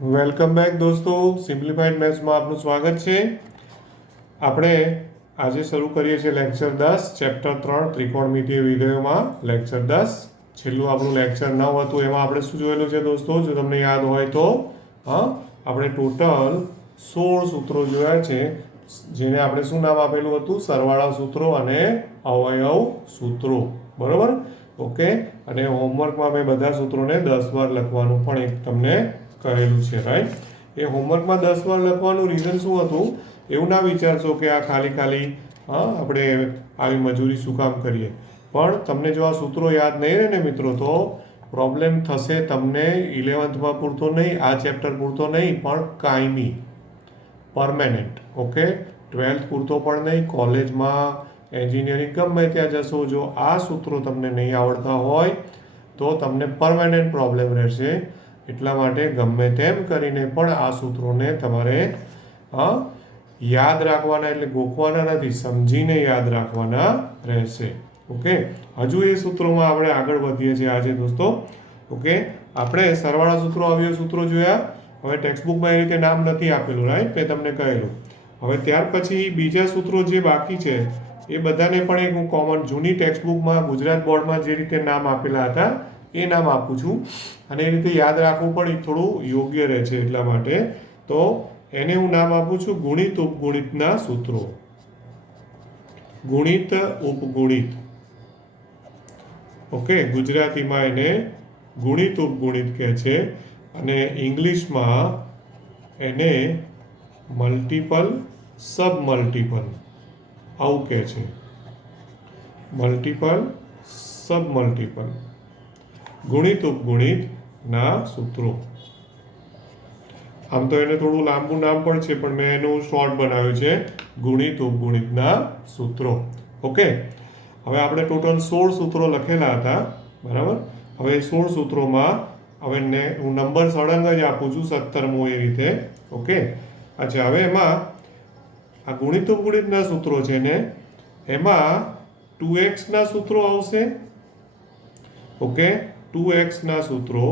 Welcome back દોસ્તો, simplified મેથ્સમાં આપનું સ્વાગત છે. આપણે આજે શરૂ કરીએ છીએ લેક્ચર 10 ચેપ્ટર 3 ત્રિકોણમિતીય વિધેયોમાં લેક્ચર 10. છેલ્લું આપણું લેક્ચર 9 હતું. એમાં આપણે શું જોયેલું છે દોસ્તો? જો તમને યાદ હોય તો આપણે ટોટલ 16 સૂત્રો જોયા છે, જેને આપણે શું નામ આપેલું હતું? સરવાળા સૂત્રો અને અવયવ સૂત્રો. બરોબર? ઓકે. અને હોમવર્કમાં મેં બધા સૂત્રોને 10 વાર લખવાનું પણ એક તમને કહેલું છે, રાઈટ? એ હોમવર્કમાં 10 વાર લખવાનું રીઝન શું હતું? એવું ના વિચારશો કે આ ખાલી આપણે આવી મજૂરી શું કામ કરીએ. પણ તમને જો આ સૂત્રો યાદ નહીં રહે ને મિત્રો, તો પ્રોબ્લેમ થશે તમને 11th પૂરતો નહીં, આ ચેપ્ટર પૂરતો નહીં, પણ કાયમી, પરમેનન્ટ. ઓકે. 12th પૂરતો પણ નહીં, કોલેજમાં, એન્જિનિયરિંગ ગમે ત્યાં જશો, જો આ સૂત્રો તમને નહીં આવડતા હોય તો તમને પરમેનન્ટ પ્રોબ્લેમ રહેશે. એટલા માટે ગમે તેમ કરીને પણ આ સૂત્રોને તમારે યાદ રાખવાના, એટલે ગોખવાના નથી, સમજીને યાદ રાખવાના રહેશે. ઓકે. હજુ એ સૂત્રોમાં આપણે આગળ વધીએ છીએ આજે દોસ્તો. ઓકે. આપણે સરવાળા સૂત્રો, અવયવ સૂત્રો જોયા. હવે ટેક્સ્ટબુકમાં એ રીતે નામ નથી આપેલું, રાઈટ? મેં તમને કહેલું. હવે ત્યાર પછી બીજા સૂત્રો જે બાકી છે એ બધાને પણ એક હું કોમન જૂની ટેક્સ્ટબુકમાં ગુજરાત બોર્ડમાં જે રીતે નામ આપેલા હતા એ નામ આપું છું. અને એ રીતે યાદ રાખવું પણ એ થોડું યોગ્ય રહે છે. એટલા માટે તો એને હું નામ આપું છું ગુણિત ઉપગુણિતના સૂત્રો. ગુણિત ઉપગુણિત. ઓકે. ગુજરાતીમાં એને ગુણિત ઉપગુણિત કહે છે અને ઇંગ્લિશમાં એને મલ્ટિપલ સબમલ્ટિપલ આવું કહે છે. મલ્ટિપલ સબમલ્ટિપલ. ગુણિત ઉપગુણિતના સૂત્રો. આમ તો એને થોડું લાંબુ નામ પણ છે, પણ મેં એનું શોર્ટ બનાવ્યું છે ગુણિત ઉપગુણિતના સૂત્રો. ઓકે. હવે આપણે ટોટલ 16 સૂત્રો લખેલા હતા, બરાબર? હવે 16 સૂત્રોમાં હવે હું નંબર સળંગ જ આપું છું, 17મો એ રીતે. ઓકે. અચ્છા, હવે એમાં આ ગુણિત ઉપગુણિતના સૂત્રો છે ને, એમાં 2x ના સૂત્રો આવશે. ઓકે. 2x ના સૂત્રો,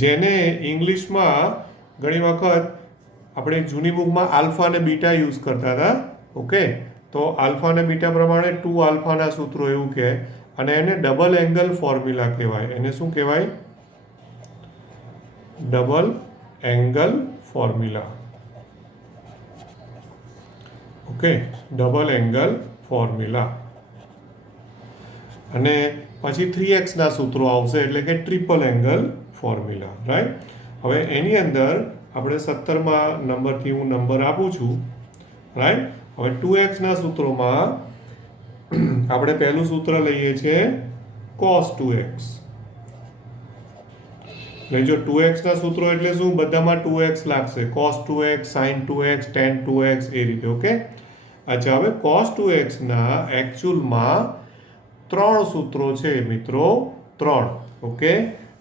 જેને ઇંગ્લિશમાં ઘણી વખત આપણે જૂની બુકમાં આલ્ફા અને બીટા યુઝ કરતા હતા. ઓકે. તો આલ્ફા અને બીટા પ્રમાણે 2 આલ્ફાના સૂત્રો એવું કહે, અને એને ડબલ એંગલ ફોર્મ્યુલા કહેવાય. એને શું કહેવાય? Double angle formula. Okay. Double angle formula. અને પછી 3x ના સૂત્રો આવશે, એટલે કે ટ્રિપલ એંગલ ફોર્મ્યુલા, રાઈટ? હવે એની અંદર આપણે 17મા નંબરથી હું નંબર આપું છું, રાઈટ? હવે 2x ના સૂત્રોમાં આપણે પહેલું સૂત્ર લઈએ છીએ cos 2x. એટલે જો 2x ના સૂત્રો એટલે શું? બધામાં 2x લાગશે. cos 2x, sin 2x, tan 2x એ રીતે. ઓકે. અચ્છા, હવે cos 2x ના એકચ્યુઅલમાં 3 સૂત્રો છે મિત્રો, 3. ઓકે.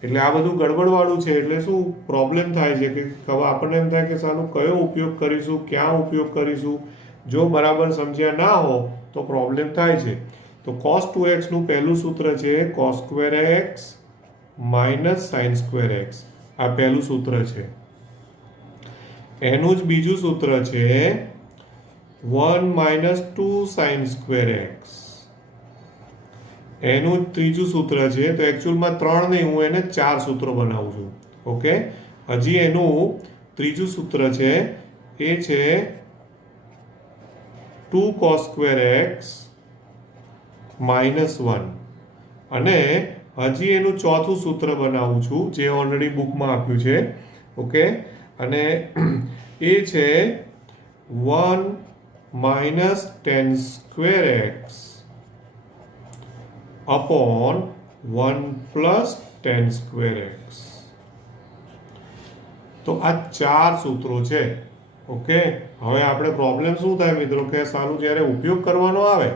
એટલે આ બધું ગડબડવાળું છે, એટલે શું પ્રોબ્લેમ થાય છે કે હવે આપણને એમ થાય કે સાનું કયો ઉપયોગ કરીશું, ક્યાં ઉપયોગ કરીશું. જો બરાબર સમજ્યા ના હો તો પ્રોબ્લેમ થાય છે. તો cos 2x નું પહેલું સૂત્ર છે cos square x minus sin square x. આ પહેલું સૂત્ર છે. એનું જ બીજું સૂત્ર છે 1 માઇનસ 2 sin સ્ક્વેર x. એનું ત્રીજું સૂત્ર છે. તો એકચ્યુઅલમાં 3 નહીં, હું એને 4 સૂત્રો બનાવું છું. ઓકે. હજી એનું ત્રીજું સૂત્ર છે, એ છે 2 cos સ્ક્વેર x માઇનસ 1. અને હજી એનું ચોથું સૂત્ર બનાવું છું, જે ઓલરેડી બુકમાં આપ્યું છે. ઓકે. અને એ છે 1 minus tan square x upon 1 plus tan square x. તો આ 4 સૂત્રો છે. ઓકે. હવે આપણે પ્રોબ્લેમ શું થાય મિત્રો, કે સારું જ્યારે ઉપયોગ કરવાનો આવે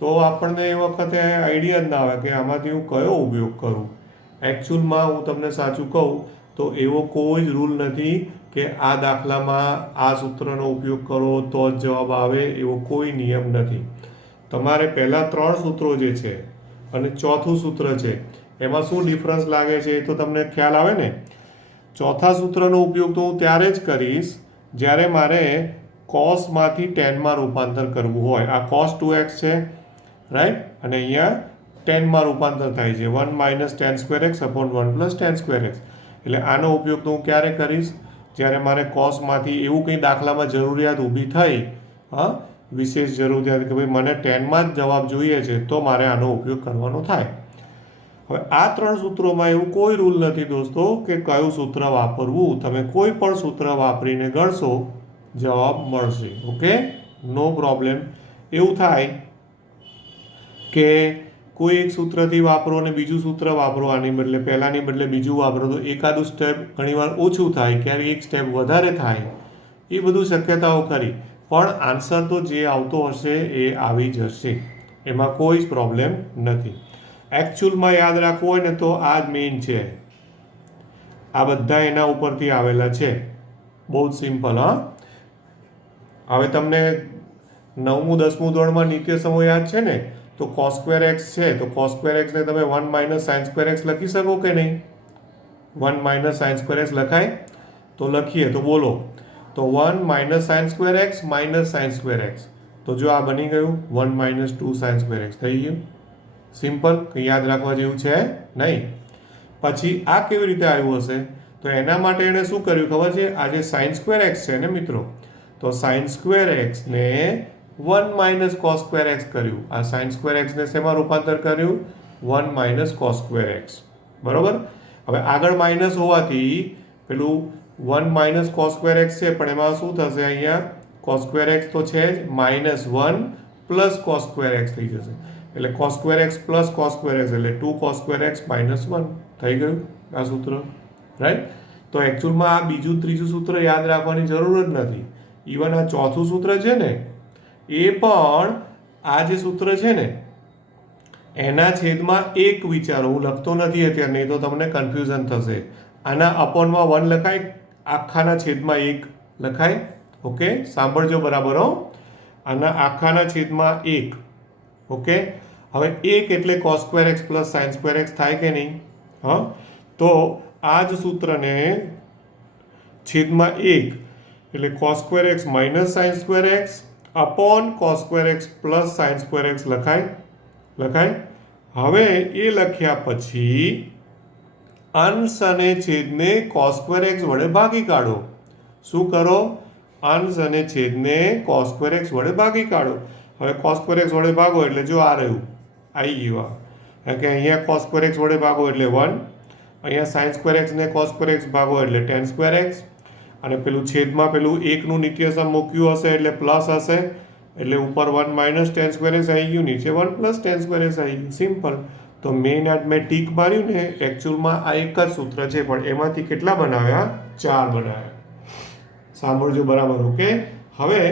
તો આપણને એ વખતે આઈડિયા જ ના આવે કે આમાંથી હું કયો ઉપયોગ કરું. એકચ્યુઅલમાં હું તમને સાચું કહું તો એવો કોઈ જ રૂલ નથી કે આ દાખલામાં આ સૂત્રનો ઉપયોગ કરો તો જ જવાબ આવે, એવો કોઈ નિયમ નથી. તમારે પહેલાં 3 સૂત્રો જે છે અને ચોથું સૂત્ર છે એમાં શું ડિફરન્સ લાગે છે એ તો તમને ખ્યાલ આવે ને. ચોથા સૂત્રનો ઉપયોગ તો હું ત્યારે જ કરીશ જ્યારે મારે કોસમાંથી ટેનમાં રૂપાંતર કરવું હોય. આ cos 2x છે, રાઈટ, અને અહીંયા ટેનમાં રૂપાંતર થાય છે 1 minus ten square x upon 1 plus ten square x. એટલે આનો ઉપયોગ તો હું ક્યારે કરીશ? જ્યારે મારે કોસમાંથી એવું કંઈ દાખલામાં જરૂરિયાત ઊભી થઈ, હા, વિશેષ જરૂરિયાત કે ભાઈ મને ટેનમાં જ જવાબ જોઈએ છે, તો મારે આનો ઉપયોગ કરવાનો થાય. હવે આ 3 સૂત્રોમાં એવું કોઈ રૂલ નથી દોસ્તો કે કયું સૂત્ર વાપરવું. તમે કોઈ પણ સૂત્ર વાપરીને ગણશો, જવાબ મળશે. ઓકે, નો પ્રોબ્લેમ. એવું થાય કે કોઈ એક સૂત્રથી વાપરો અને બીજું સૂત્ર વાપરો, આની બદલે પહેલાંની બદલે બીજું વાપરો, તો એકાદું સ્ટેપ ઘણીવાર ઓછું થાય, ક્યારેક એક સ્ટેપ વધારે થાય, એ બધું શક્યતાઓ ખરી. પણ આન્સર તો જે આવતો હશે એ આવી જશે, એમાં કોઈ જ પ્રોબ્લેમ નથી. એકચ્યુઅલમાં યાદ રાખવું હોય ને તો આ જ મેઇન છે. આ બધા એના ઉપરથી આવેલા છે. બહુ જ સિમ્પલ. હા, હવે તમને 9મું 10મું ધોરણમાં નિત્ય સમૂહ યાદ છે ને? તો cos સ્ક્વેર એક્સ છે, તો cos સ્ક્વેર એક્સને તમે 1 માઇનસ સાઇન સ્ક્વેર એક્સ લખી શકો કે નહીં? 1 માઇનસ સાઇન સ્ક્વેર એક્સ લખાય? તો લખીએ તો બોલો. તો 1 minus sine square x minus sine square x, તો જો આ બની ગયું 1 માઇનસ 2 સાઇન સ્ક્વેર એક્સ થઈ ગયું. સિમ્પલ, કંઈ યાદ રાખવા જેવું છે નહીં. પછી આ કેવી રીતે આવ્યું હશે? તો એના માટે એણે શું કર્યું ખબર છે? આ જે સાઇન સ્ક્વેર એક્સ છે ને મિત્રો, તો સાઇન સ્ક્વેર એક્સને 1 માઇનસ કોસ સ્ક્વેર એક્સ કર્યું. આ સાઇન સ્ક્વેર એક્સને શેમાં રૂપાંતર કર્યું? 1 માઇનસ કોસ સ્ક્વેર એક્સ. બરોબર. હવે આગળ માઇનસ હોવાથી પેલું 1 માઇનસ કોસ સ્ક્વેર એક્સ છે, પણ એમાં શું થશે? અહીંયા કોસ સ્ક્વેર એક્સ તો છે જ, -1 પ્લસ કોસ સ્ક્વેર એક્સ થઈ જશે. એટલે cos square x plus cos square x એટલે 2 કોસ સ્ક્વેર એક્સ -1 થઈ ગયું આ સૂત્ર, રાઈટ. તો એકચ્યુઅલમાં આ બીજું ત્રીજું સૂત્ર યાદ રાખવાની જરૂર જ નથી. ઇવન આ ચોથું સૂત્ર છે ને, એ પણ આ જે સૂત્ર છે ને એના છેદમાં 1 વિચારો. હું લખતો નથી અત્યારે, નહીં તો તમને કન્ફ્યુઝન થશે. આના અપોનમાં 1 લખાય, આખાના છેદમાં 1 લખાય. ઓકે, સાંભળજો બરાબર હો. આના આખાના છેદમાં 1. ઓકે, હવે 1 એટલે cos square x plus sine square x થાય કે નહીં? હા, તો આ જ સૂત્રને છેદમાં 1 એટલે cos square x minus sine square x upon cos square x plus sine square x લખાય. હવે એ લખ્યા પછી અંશ અને છેદને કોસ સ્ક્વેર એક્સ વડે ભાગી કાઢો. શું કરો? અંશ અને છેદને કોસ સ્ક્વેર એક્સ વડે ભાગી કાઢો. હવે કોસ સ્ક્વેર એક્સ વડે ભાગો એટલે જો આ રહ્યું, આવી ગયું. કારણ કે અહીંયા કોસ સ્ક્વેર એક્સ વડે ભાગો એટલે 1, અહીંયા સાઇન સ્ક્વેર એક્સને કોસ સ્ક્વેર એક્સ ભાગો એટલે ટેન સ્ક્વેર એક્સ, અને પેલું છેદમાં પેલું 1નું નિત્યસમ મૂક્યું હશે એટલે પ્લસ હશે, એટલે ઉપર 1 માઇનસ ટેન સ્ક્વેર એક્સ આવી ગયું, નીચે 1 પ્લસ ટેન સ્ક્વેર એક્સ આવી ગયું. સિમ્પલ. તો મેં ટીક માર્યું ને, એકચ્યુઅલમાં આ એક જ સૂત્ર છે, પણ એમાંથી કેટલા બનાવ્યા? 4 બનાવ્યા. સાંભળજો બરાબર. ઓકે, હવે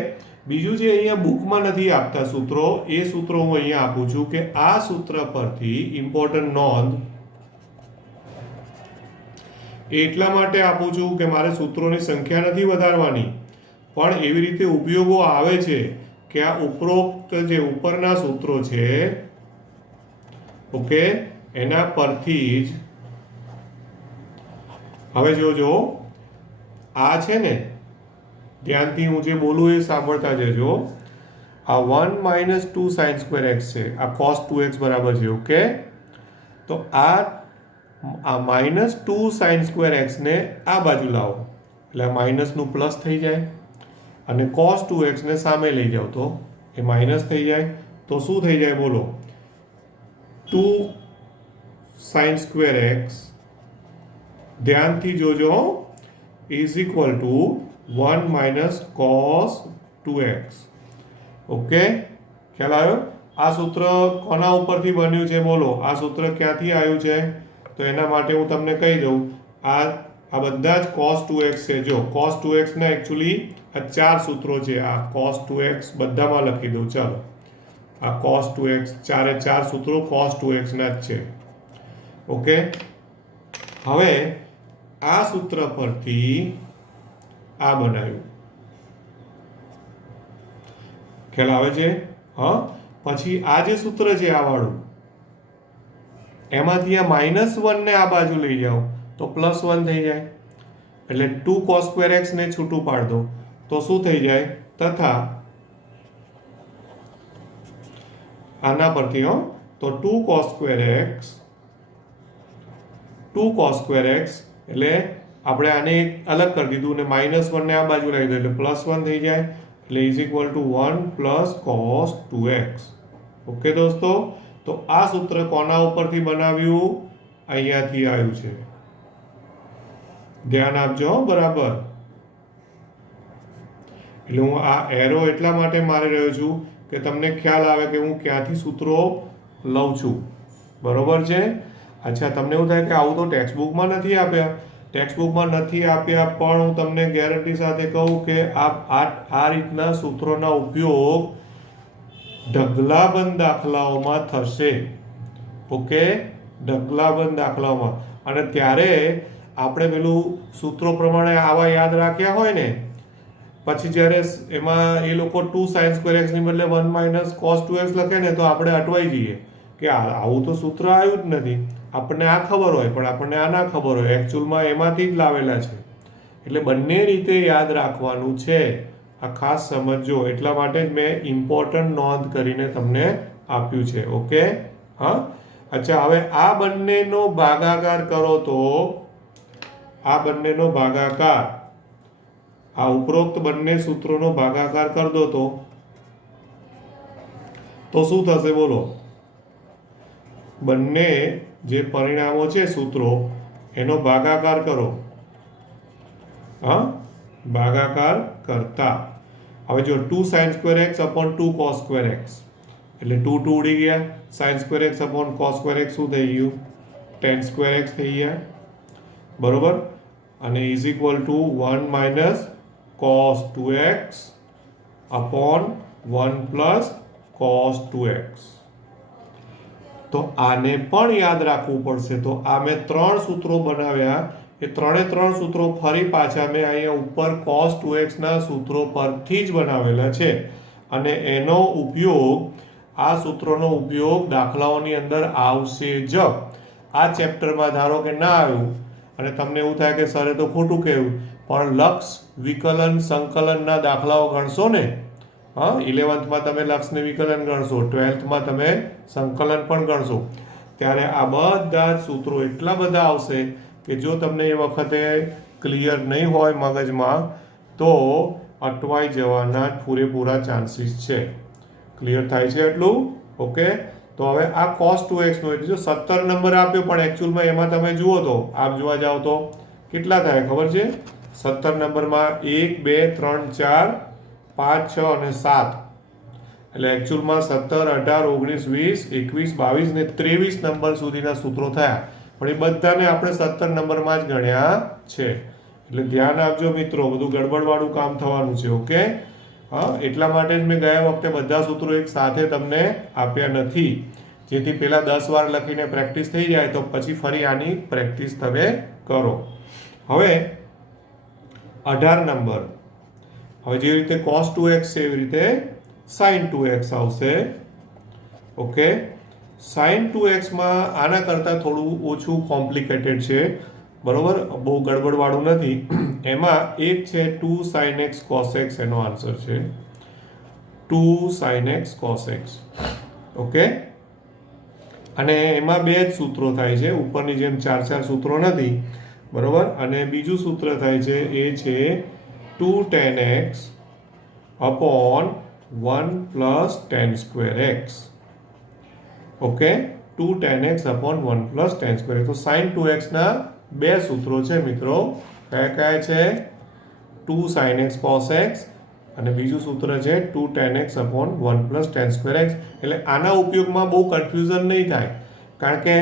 બીજું જે અહીંયા બુકમાં નથી આપતા સૂત્રો, એ સૂત્રો હું અહીંયા આપું છું કે આ સૂત્ર પરથી ઇમ્પોર્ટન્ટ નોંધ એટલા માટે આપું છું કે મારે સૂત્રોની સંખ્યા નથી વધારવાની, પણ એવી રીતે ઉપયોગો આવે છે કે આ ઉપરોક્ત જે ઉપરના સૂત્રો છે, ઓકે, એના પરથી જ હવે જોજો આ છે ને, ધ્યાનથી હું જે બોલું એ સાંભળતા જજો. આ 1 માઇનસ 2 સાઇન સ્ક્વેર એક્સ છે, આ કોસ 2x બરાબર છે. ઓકે, તો આ -2 સાઇન સ્ક્વેર એક્સને આ બાજુ લાવો એટલે માઇનસનું પ્લસ થઈ જાય, અને કોસ 2xને સામે લઈ જાઓ તો એ માઇનસ થઈ જાય. તો શું થઈ જાય બોલો? 2 સાઇન સ્ક્વેર એક્સ, ધ્યાનથી જોજો, is equal to 1 minus cos 2x. Okay, ખ્યાલ આવ્યો? આ સૂત્ર કોના ઉપરથી બન્યું છે બોલો? આ સૂત્ર ક્યાંથી આવ્યું છે? તો એના માટે હું તમને કહી દઉં, આ બધા જ cos 2x છે. જો cos 2x ના એકચ્યુઅલી આ 4 સૂત્રો છે. આ cos 2x બધામાં લખી દઉં. ચાલો, આ cos 2x, 4 સૂત્રો cos 2x ના જ છે. ઓકે, હવે આ સૂત્ર પરથી આ બનાવ્યું. ખ્યાલ આવે છે? હા, પછી આ જે સૂત્ર છે આ વાળું, એમાંથી આ -1 ને આ બાજુ લઈ જાઓ તો +1 થઈ જાય, એટલે 2 cos સ્ક્વેર એક્સ ને છૂટું પાડ દો તો શું થઈ જાય, તથા આના પરથી તો 2 cos સ્ક્વેર એક્સ એટલે આપણે આને અલગ કરી દીધું ને -1 ને આ બાજુ લઈ દો એટલે +1 થઈ જાય, એટલે is equal to 1 + cos 2x. Okay દોસ્તો, તો આ સૂત્ર કોના ઉપરથી બનાવ્યું, અહીંયાથી આવ્યું છે, ધ્યાન આપજો બરાબર. એટલે હું આ એરો એટલા માટે મારી રહ્યો છું કે તમને ખ્યાલ આવે કે હું ક્યાંથી સૂત્રો લઉં છું, બરોબર છે. અચ્છા, તમને એવું થાય કે આવું તો ટેક્સ્ટબુકમાં નથી આપ્યા, ટેક્સ્ટબુકમાં નથી આપ્યા પણ હું તમને ગેરંટી સાથે કહું કે આ રીતના સૂત્રોના ઉપયોગ ઢગલાબંધ દાખલાઓમાં થશે. ઓકે, ઢગલાબંધ દાખલાઓમાં. અને ત્યારે આપણે પેલું સૂત્રો પ્રમાણે આવા યાદ રાખ્યા હોય ને, પછી જ્યારે એમાં એ લોકો 2 sin સ્ક્વેર એક્સ ની બદલે 1 - cos 2x લખે ને તો આપણે અટવાઈ જઈએ કે આવું તો સૂત્ર આવ્યું જ નથી. આપણને આ ખબર હોય પણ આપણને આ ના ખબર હોય, એકચ્યુઅલમાં એમાંથી જ લાવેલા છે. એટલે બંને રીતે યાદ રાખવાનું છે, આ ખાસ સમજો. એટલા માટે જ મેં ઇમ્પોર્ટન્ટ નોંધ કરીને તમને આપ્યું છે. ઓકે, હા. અચ્છા, હવે આ બંનેનો ભાગાકાર કરો તો આ બંનેનો ભાગાકાર, આ ઉપરોક્ત બંને સૂત્રોનો ભાગાકાર કરી દો તો શું થશે બોલો? બંને જે પરિણામો છે સૂત્રો એનો ભાગાકાર કરો. હા, ભાગાકાર કરતા હવે જો 2 sin square x upon 2 cos square x એટલે 2 2 ઉડી ગયા, sin square x upon cos square x શું થઈ ગયું, tan સ્ક્વેર એક્સ થઈ ગયા, બરોબર. અને is equal to 1 - cos 2x upon 1 + cos 2x. તો આને પણ યાદ રાખવું પડશે. તો આ મેં 3 સૂત્રો બનાવ્યા, એ 3 સૂત્રો ફરી પાછા મેં અહીંયા ઉપર cos 2x ના સૂત્રો પરથી જ બનાવેલા છે. અને એનો ઉપયોગ, આ સૂત્રોનો ઉપયોગ દાખલાઓની અંદર આવશે જ. આ ચેપ્ટરમાં ધારો કે ના આવ્યું અને તમને એવું થાય કે સરે તો ખોટું કહ્યું, પણ લક્ષ વિકલન સંકલનના દાખલાઓ ગણશો ને, હા, 11th તમે લક્ષને વિકલન ગણશો, 12th તમે સંકલન પણ ગણશો, ત્યારે આ બધા જ સૂત્રો એટલા બધા આવશે કે જો તમને એ વખતે ક્લિયર નહીં હોય મગજમાં તો અટવાઈ જવાના પૂરેપૂરા ચાન્સીસ છે. ક્લિયર થાય છે એટલું? ઓકે, તો હવે આ cos 2x નો એટલે જો 17 નંબર આપ્યો પણ એકચ્યુઅલમાં એમાં તમે જુઓ તો આપ જોવા જાઓ તો કેટલા થાય ખબર છે? 17 નંબરમાં 1 2 3 4 5 6 અને 7, એટલે એકચ્યુઅલમાં 17 18 19 20 21 22 ને 23 નંબર સુધીના સૂત્રો થયા, પણ એ બધાને આપણે 17 નંબરમાં જ ગણ્યા છે. એટલે ધ્યાન આપજો મિત્રો, બધું ગડબડવાળું કામ થવાનું છે. ઓકે, હા, એટલા માટે જ મેં ગયા વખતે બધા સૂત્રો એક સાથે તમને આપ્યા નથી, જેથી પહેલા 10 વાર લખીને પ્રેક્ટિસ થઈ જાય તો પછી ફરી આની પ્રેક્ટિસ તમે કરો. હવે 18 નંબર, હવે જે રીતે cos 2x છે એવી રીતે sin 2x આવશે. ઓકે, sin 2x માં આના કરતાં થોડું ઓછું કોમ્પ્લિકેટેડ છે, બરોબર, બહુ ગડબડવાળું નથી. એમાં એક છે 2 sin x cos x, એનો આન્સર છે 2 sin x cos x. Okay, અને એમાં બે જ સૂત્રો થાય છે, ઉપરની જેમ 4 સૂત્રો નથી, બરોબર. અને બીજું સૂત્ર થાય છે એ છે 2 tan x upon 1 + tan square x. Okay, 2 tan x upon 1 + tan square x. તો sin 2x ના બે સૂત્રો છે મિત્રો. કયા કયા છે? 2 sin x cos x અને બીજું સૂત્ર છે 2 tan x upon 1 + tan square x. એટલે આના ઉપયોગમાં બહુ કન્ફ્યુઝન નહીં થાય, કારણ કે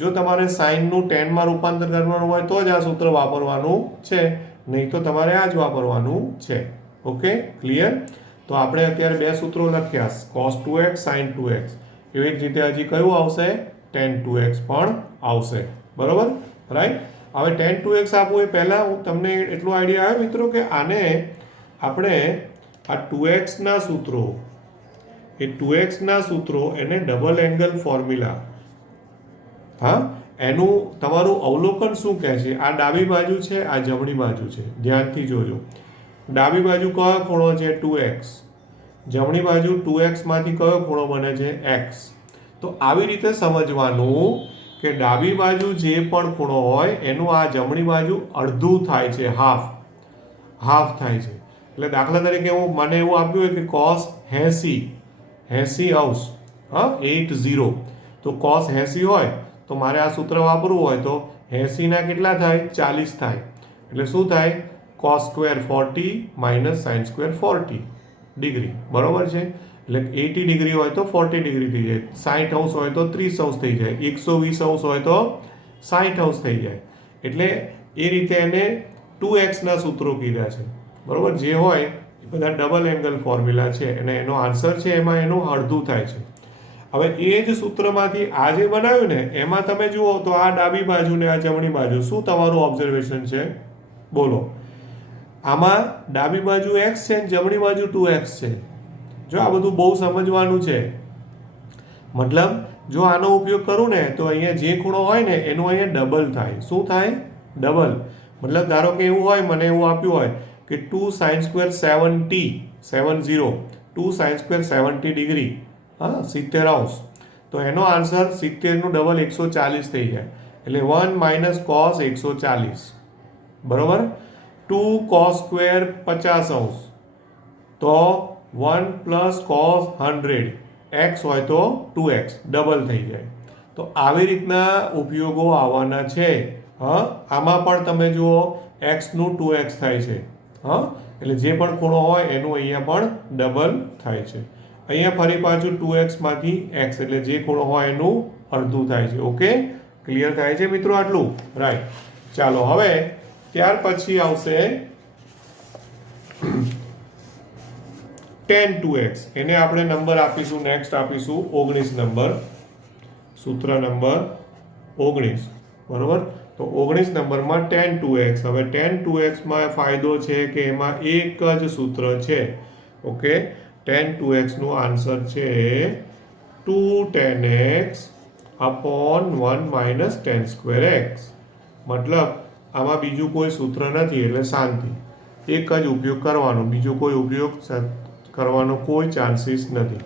જો તમારે સાઇનનું ટેનમાં રૂપાંતર કરવાનું હોય તો જ આ સૂત્ર વાપરવાનું છે, નહીં તો તમારે આ જ વાપરવાનું છે. Okay, clear? તો આપણે અત્યારે બે સૂત્રો લખ્યા, cos 2x sin 2x. એવી જ રીતે હજી કયું આવશે? tan 2x પણ આવશે, બરોબર, રાઈટ. હવે tan 2x આપવું એ પહેલાં હું તમને એટલો આઈડિયા આવ્યો મિત્રો કે આને આપણે આ 2x ના સૂત્રો, એ 2x ના સૂત્રો એને ડબલ એંગલ ફોર્મ્યુલા, હા, એનું તમારું અવલોકન શું કહે છે? આ ડાબી બાજુ છે, આ જમણી બાજુ છે. ધ્યાનથી જોજો. ડાબી બાજુ કયો ખૂણો છે? 2x. જમણી બાજુ 2x માંથી કયો ખૂણો બને છે? x. તો આવી રીતે સમજવાનું કે ડાબી બાજુ જે પણ ખૂણો હોય એનું આ જમણી બાજુ અડધું થાય છે, હાફ થાય છે. એટલે દાખલા તરીકે મને એવું આપ્યું હોય કે cos 80 અંશ, 80, તો cos 80 હોય તો મારે આ સૂત્ર વાપરવું હોય તો 80 ના કેટલા થાય? 40 થાય. એટલે શું થાય? cos square 40 minus sin square 40 degree, બરોબર છે. એટલે 80 ડિગ્રી હોય તો 40 ડિગ્રી થઈ જાય, 60 અંશ હોય તો 30 અંશ થઈ જાય, 120 અંશ હોય તો 60 અંશ થઈ જાય. એટલે એ રીતે એને 2x ના સૂત્રો કીધા છે, બરોબર. જે હોય એ બધા ડબલ એંગલ ફોર્મ્યુલા છે અને એનો આન્સર છે એમાં એનું અડધું થાય છે. હવે એ જ સૂત્રમાંથી આ જે બનાવ્યું ને એમાં તમે જુઓ તો આ ડાબી બાજુ ને આ જમણી બાજુ, શું તમારું ઓબ્ઝર્વેશન છે? બોલો. આમાં ડાબી બાજુ x છે અને જમણી બાજુ 2x છે. જો આ બધું બહુ સમજવાનું છે. મતલબ જો આનો ઉપયોગ કરું ને તો અહીંયા જે ખૂણો હોય ને એનું અહીંયા ડબલ થાય. શું થાય? ડબલ. મતલબ ધારો કે એવું હોય, મને એવું આપ્યું હોય કે 2 sin square 70 2 sin square 70 degree, 70 અંશ. તો એનો આન્સર 70 નું ડબલ 140 થઈ જાય. એટલે 1 માઇનસ cos 140, બરોબર. 2 cos સ્ક્વેર 50 અંશ, તો 1 પ્લસ cos 100, x હોય તો 2x, ડબલ થઈ જાય. તો આવી રીતના ઉપયોગો આવવાના છે. આમાં પણ તમે જુઓ x નું 2x થાય છે. એટલે જે પણ ખૂણો હોય એનું અહીંયા પણ ડબલ થાય છે. અહીંયા ફરી પાછું 2x માંથી x, એટલે જે ખૂણો હોય એનું અડધું થાય છે. ઓકે, ક્લિયર થાય છે મિત્રો? આટલું રાઈટ. ચાલો હવે ત્યાર પછી આવશે tan 2x. એને આપણે નંબર આપીશું, નેક્સ્ટ આપીશું 19 નંબર, સૂત્ર નંબર 19, બરોબર. તો 19 નંબરમાં tan 2x. હવે tan 2x માં ફાયદો છે કે એમાં એક જ સૂત્ર છે. ઓકે, tan 2x નું આન્સર છે 2 tan x upon 1 minus tan square x. મતલબ આમાં બીજું કોઈ સૂત્ર નથી, એટલે શાંતિ. એક જ ઉપયોગ કરવાનો, બીજો કોઈ ઉપયોગ કરવાનો કોઈ ચાન્સીસ નથી.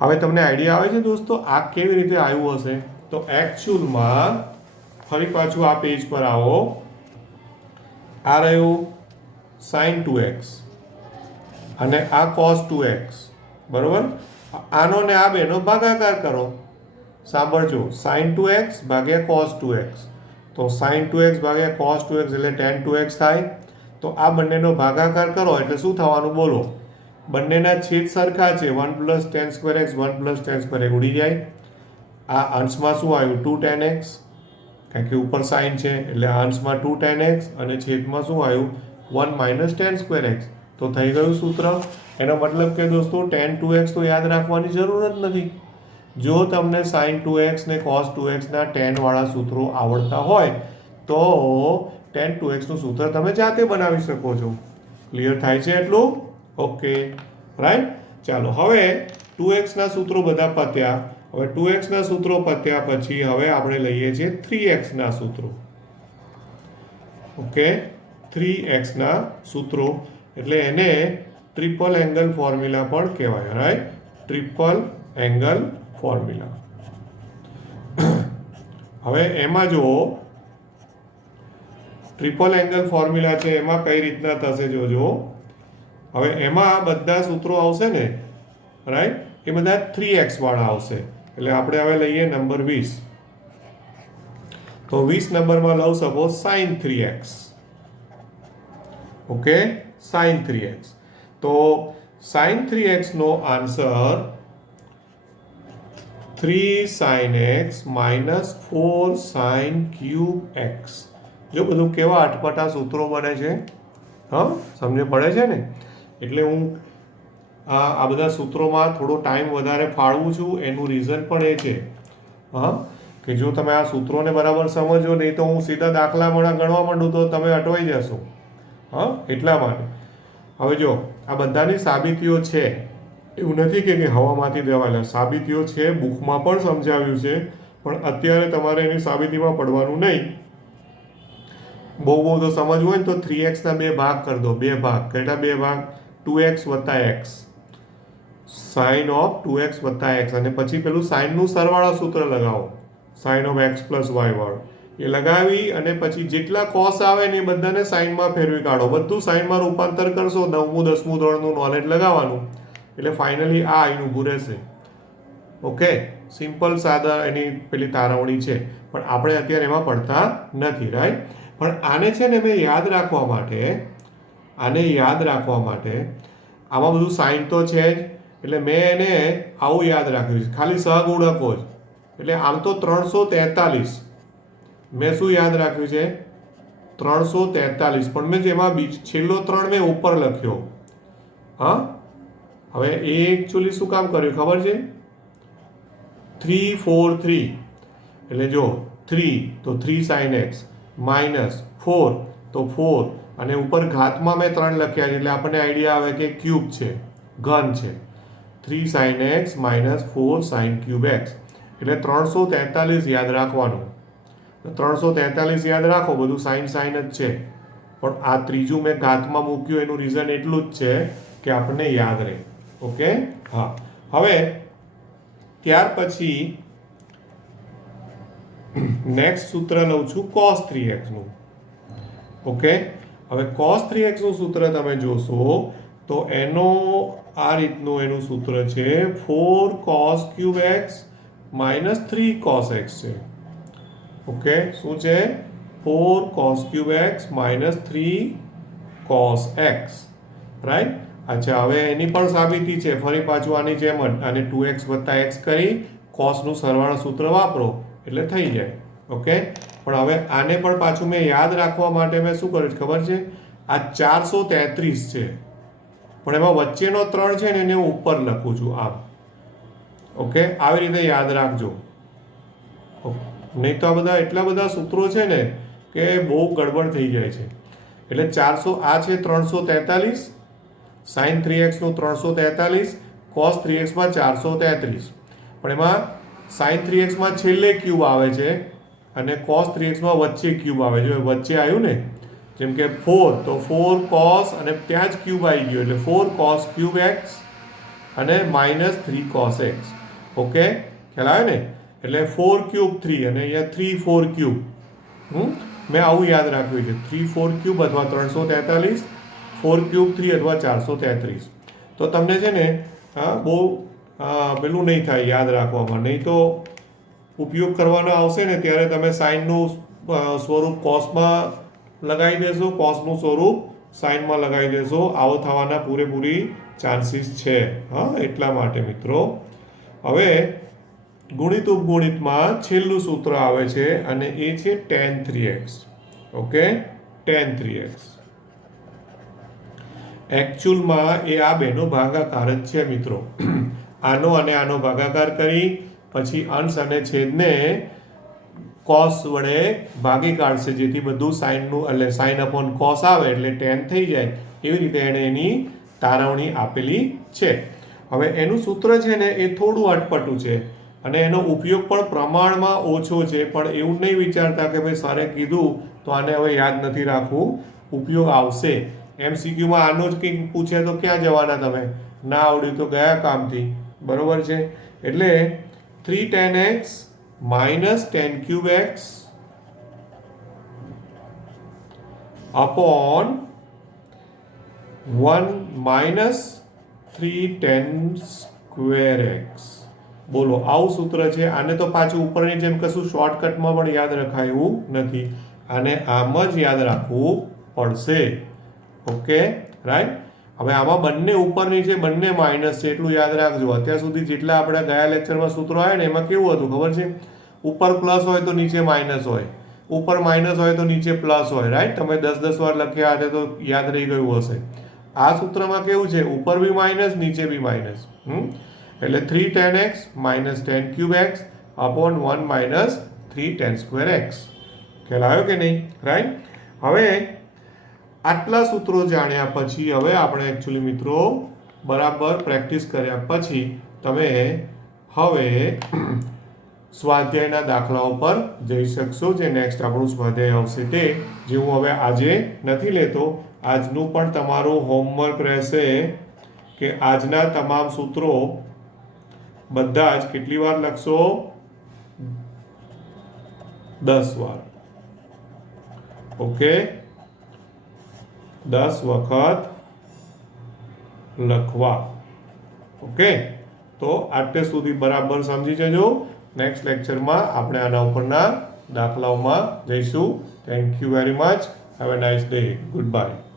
હવે તમને આઈડિયા આવે છે દોસ્તો આ કેવી રીતે આવ્યું હશે? તો એકચ્યુઅલમાં ફરી પાછું આ પેજ પર આવો. આ રહ્યું sin 2x અને આ cos 2x, બરોબર. આનો ને આ બેનો ભાગાકાર કરો. સાંભળજો, sin 2x ભાગ્યા cos 2x, તો sin 2x ભાગ્યા cos 2x એટલે tan 2x થાય. તો આ બંનેનો ભાગાકાર કરો એટલે શું થવાનું બોલો? બંનેના છેદ સરખા છે, 1 plus tan square x, 1 plus tan square x ઉડી જાય. આ અંશમાં શું આવ્યું? 2 tan x, કારણ કે ઉપર સાઇન છે એટલે અંશમાં 2 tan x અને છેદમાં શું આવ્યું? 1 માઇનસ tan સ્ક્વેર x. તો થઈ ગયું સૂત્ર. એનો મતલબ કે દોસ્તો tan 2x તો યાદ રાખવાની જરૂર જ નથી. જો તમને sin 2x ને cos 2x ના tan વાળા સૂત્રો આવડતા હોય તો tan 2x નું સૂત્ર તમે જાતે બનાવી શકો છો. ક્લિયર થાય છે એટલું? Okay, right. ચાલો હવે 2x ના સૂત્રો બધા પત્યા. હવે 2x ના સૂત્રો પત્યા પછી હવે આપણે લઈએ છીએ 3x ના સૂત્રો. ઓકે, 3x ના સૂત્રો એટલે એને ટ્રિપલ એંગલ ફોર્મ્યુલા પણ કહેવાય, રાઈટ. Triple angle formula. હવે એમાં જો ટ્રિપલ એંગલ ફોર્મ્યુલા છે એમાં કઈ રીતના થશે જોજો. હવે એમાં બધા સૂત્રો આવશે ને, રાઈટ, એ બધા 3x વાળા આવશે. એટલે આપણે હવે લઈએ નંબર 20. તો 20 નંબરમાં લઉં suppose sin 3x. Okay, sin 3x. તો sin 3x નો answer 3 sin x minus 4 sin cube x. જો બધું કેવા અટપટા સૂત્રો બને છે, સમજ પડે છે ને? એટલે હું આ બધા સૂત્રોમાં થોડો ટાઈમ વધારે ફાળવું છું. એનું રીઝન પણ એ છે કે જો તમે આ સૂત્રોને બરાબર સમજો, નહીં તો હું સીધા દાખલા ગણવા માંડું તો તમે અટવાઈ જશો. એટલા માટે. હવે જો આ બધાની સાબિતીઓ છે, એવું નથી કે હવામાંથી દેવાયેલા સાબિતીઓ છે, બુકમાં પણ સમજાવ્યું છે, પણ અત્યારે તમારે એની સાબિતીમાં પડવાનું નહીં. બહુ તો સમજવું હોય ને તો 3x ના 2 ભાગ કરી દો. 2 ભાગ કેટલા? 2 ભાગ 2x વત્તા x, સાઇન ઓફ 2x વત્તા x, અને પછી પેલું સાઇનનું સરવાળા સૂત્ર લગાવો, sine of x plus y વાળું. એ લગાવી અને પછી જેટલા કોસ આવે ને એ બધાને સાઇનમાં ફેરવી કાઢો. બધું સાઇનમાં રૂપાંતર કરશો. 9મું 10મું ધોરણનું નોલેજ લગાવવાનું એટલે ફાઇનલી આ આઈને ઊભું રહેશે. ઓકે, સિમ્પલ સાદા એની પેલી તારવણી છે, પણ આપણે અત્યારે એમાં પડતા નથી, રાઈટ. પણ આને છે ને મેં યાદ રાખવા માટે, આમાં બધું સાઇન તો છે જ, એટલે મેં એને આવું યાદ રાખ્યું છે, ખાલી સહગુણકો જ. એટલે આમ તો 343 મેં શું યાદ રાખ્યું છે? 343, પણ મેં જેમાં છેલ્લો 3 મેં ઉપર લખ્યો. હા, હવે એ એકચ્યુઅલી શું કામ કર્યું ખબર છે? 343 એટલે જો 3 તો 3 sin x, માઇનસ 4 તો 4, અને ઉપર ઘાતમાં મેં 3 લખ્યા છે એટલે આપણને આઈડિયા આવે કે ક્યુબ છે, ઘન છે. 3 sin x minus 4 sin cube x એટલે 343 યાદ રાખવાનું. 343 યાદ રાખો, બધું સાઇન જ છે. પણ આ ત્રીજું મેં ઘાતમાં મૂક્યું એનું રીઝન એટલું જ છે કે આપણને યાદ રહે. ઓકે, હા. હવે ત્યાર પછી નેક્સ્ટ સૂત્ર લઉં છું cos 3x નું. ઓકે, હવે cos 3x નું સૂત્ર તમે જોશો તો એનો આ રીતનું એનું સૂત્ર છે 4 cos cube x minus 3 cos x છે. ઓકે, શું છે? 4 cos cube x minus 3 cos x, right. અચ્છા, હવે એની પણ સાબિતી છે. ફરી પાછું આની જેમ જ આને 2x વત્તા x કરી કોસનું સરવાળા સૂત્ર વાપરો એટલે થઈ જાય. ઓકે, પણ હવે આને પણ પાછું મેં યાદ રાખવા માટે મેં શું કર્યું ખબર છે? આ 433 છે, પણ એમાં વચ્ચેનો 3 છે ને એને હું ઉપર લખું છું આમ. ઓકે, આવી રીતે યાદ રાખજો. નહીં તો આ બધા એટલા બધા સૂત્રો છે ને કે બહુ ગડબડ થઈ જાય છે. એટલે 400 આ છે 343, sin 3x નું 343, cos 3x માં 433, પણ એમાં sin 3x માં છેલ્લે ક્યુબ આવે છે અને cos 3x માં વચ્ચે ક્યુબ આવે છે. વચ્ચે આવ્યું ને, જેમ કે 4 તો 4 cos અને ત્યાં જ ક્યુબ આવી ગયો એટલે 4 cos ક્યુબ x અને માઇનસ 3 cos x. ઓકે, ખ્યાલ આવે ને? એટલે 4 ક્યુબ 3 અને અહીંયા 3 4 ક્યુબ. મેં આવું યાદ રાખ્યું છે, 3 4 ક્યુબ અથવા 343, 4 ક્યુબ 3 અથવા 433. તો તમને છે ને બહુ પેલું નહીં થાય યાદ રાખવામાં. નહીં તો ઉપયોગ કરવાનો આવશે ને ત્યારે તમે સાઇનનું સ્વરૂપ કોસમાં લગાવી દેશો, કોસનું સ્વરૂપ સાઇનમાં લગાવી દેશો. આવો થવાના પૂરેપૂરી ચાન્સીસ છે. હા, એટલા માટે મિત્રો હવે ગુણિત ઉપગુણિતમાં છેલ્લું સૂત્ર આવે છે અને એ છે tan 3x. Okay, tan 3x એકચ્યુઅલમાં એ આ બેનો ભાગાકાર જ છે મિત્રો. આનો અને આનો ભાગાકાર કરી પછી અંશ અને છેદને કોસ વડે ભાગી કાઢશે, જેથી બધું સાઇનનું એટલે સાઇન અપોન કોસ આવે એટલે tan થઈ જાય. એવી રીતે એણે એની તારવણી આપેલી છે. હવે એનું સૂત્ર છે ને એ થોડું અટપટું છે અને એનો ઉપયોગ પણ પ્રમાણમાં ઓછો છે, પણ એવું નહીં વિચારતા કે ભાઈ સરે કીધું તો આને હવે યાદ નથી રાખવું, ઉપયોગ આવશે. MCQમાં આનો જ કંઈક પૂછે તો ક્યાં જવાના તમે? ના આવડ્યું તો ગયા કામથી, બરોબર છે? એટલે 3 tan x minus tan cube x upon 1 minus 3 tan square x. બોલો, આવું સૂત્ર છે. આને તો પાછું ઉપરની જેમ કશું શોર્ટકટમાં પણ યાદ રખાય એવું નથી. આને આમ જ યાદ રાખવું પડશે. Okay, right. હવે આમાં બંને ઉપર નીચે બંને માઇનસ છે એટલું યાદ રાખજો. અત્યાર સુધી જેટલા આપણે ગયા લેક્ચરમાં સૂત્રો આવ્યા ને એમાં કેવું હતું ખબર છે? ઉપર પ્લસ હોય તો નીચે માઇનસ હોય, ઉપર માઇનસ હોય તો નીચે પ્લસ હોય, રાઈટ. તમે 10 વાર લખ્યા હશે તો યાદ રહી ગયું હશે. આ સૂત્રમાં કેવું છે? ઉપર બી માઇનસ, નીચે બી માઇનસ. એટલે 3 tan x minus tan cube x upon 1 minus 3 tan square x. ખ્યાલ આવ્યો કે નહીં? રાઈટ. હવે આટલા સૂત્રો જાણ્યા પછી હવે આપણે એકચ્યુઅલી મિત્રો બરાબર પ્રેક્ટિસ કર્યા પછી તમે હવે સ્વાધ્યાયના દાખલાઓ પર જઈ શકશો. જે નેક્સ્ટ આપણું સ્વાધ્યાય આવશે તે જે હું હવે આજે નથી લેતો. આજનું પણ તમારું હોમવર્ક રહેશે કે આજના તમામ સૂત્રો બધા જ કેટલી વાર લખશો? 10 વાર. ઓકે, 10 વખત લખવા. ઓકે, તો આટલે સુધી બરાબર સમજી જજો. નેક્સ્ટ લેક્ચરમાં આપણે આના ઉપરના દાખલાઓમાં જઈશું. Thank you very much. Have a nice day. Good bye.